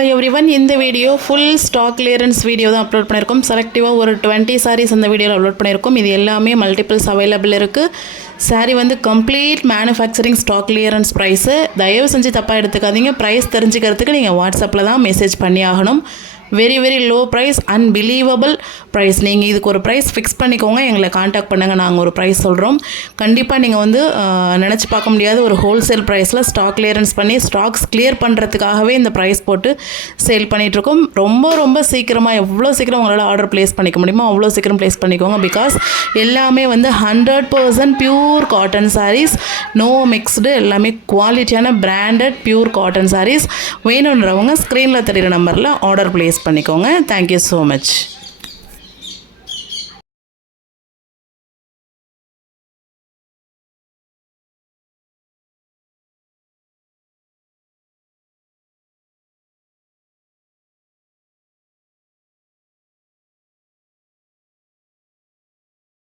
Every one இந்த video full stock clearance video தான் upload பண்ணியிருக்கோம் செலக்டிவாக ஒரு டுவெண்ட்டி சாரீஸ் அந்த வீடியோவில் அப்லோட் பண்ணியிருக்கோம் இது எல்லாமே மல்டிபிள்ஸ் அவைலபிள் இருக்குது சாரீ வந்து complete manufacturing stock clearance price தயவு செஞ்சு தப்பாக எடுத்துக்காதீங்க. ப்ரைஸ் தெரிஞ்சுக்கிறதுக்கு நீங்கள் வாட்ஸ்அப்பில் தான் மெசேஜ் பண்ணி ஆகணும். Very very low price unbelievable price நீங்கள் இதுக்கு ஒரு ப்ரைஸ் ஃபிக்ஸ் பண்ணிக்கோங்க. எங்களை காண்டாக்ட் பண்ணுங்கள் நாங்கள் ஒரு ப்ரைஸ் சொல்கிறோம் கண்டிப்பாக நீங்கள் வந்து நினச்சி பார்க்க முடியாத. ஒரு ஹோல்சேல் ப்ரைஸில் ஸ்டாக் கிளியரன்ஸ் பண்ணி ஸ்டாக்ஸ் கிளியர் பண்ணுறதுக்காகவே இந்த ப்ரைஸ் போட்டு சேல் பண்ணிகிட்ருக்கோம் ரொம்ப ரொம்ப சீக்கிரமாக எவ்வளோ சீக்கிரம் உங்களால் ஆர்டர் ப்ளேஸ் பண்ணிக்க முடியுமோ அவ்வளோ சீக்கிரம் ப்ளேஸ் பண்ணிக்கோங்க. பிகாஸ் எல்லாமே வந்து hundred percent pure cotton saris no mixed எல்லாமே குவாலிட்டியான பிராண்டட் பியூர் காட்டன் சாரீஸ் வேணுன்றவங்க ஸ்க்ரீனில் தெரிகிற நம்பரில் ஆர்டர் ப்ளேஸ் பண்ணிக்கோங்க. Thank you so much